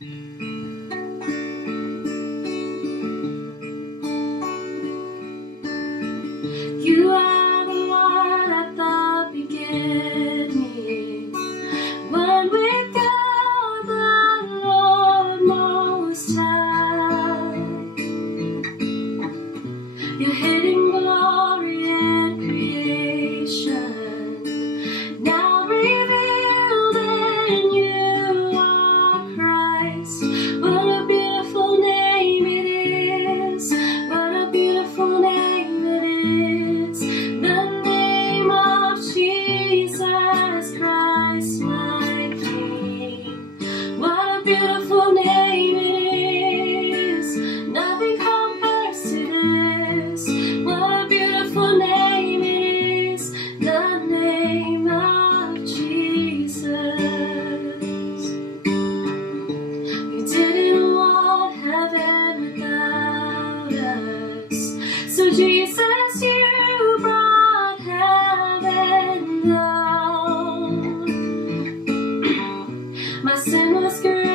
You are the one at the beginning, one with God the Lord Most High. Your hidden glory and creation, now revealed in you are Christ. What a beautiful name it is, what a beautiful name it is, the name of Jesus Christ my King. What a beautiful name it is, nothing compares to this. What a beautiful name it is, the name of Jesus. You didn't want heaven without us, so Jesus, you brought heaven down. My sin was great.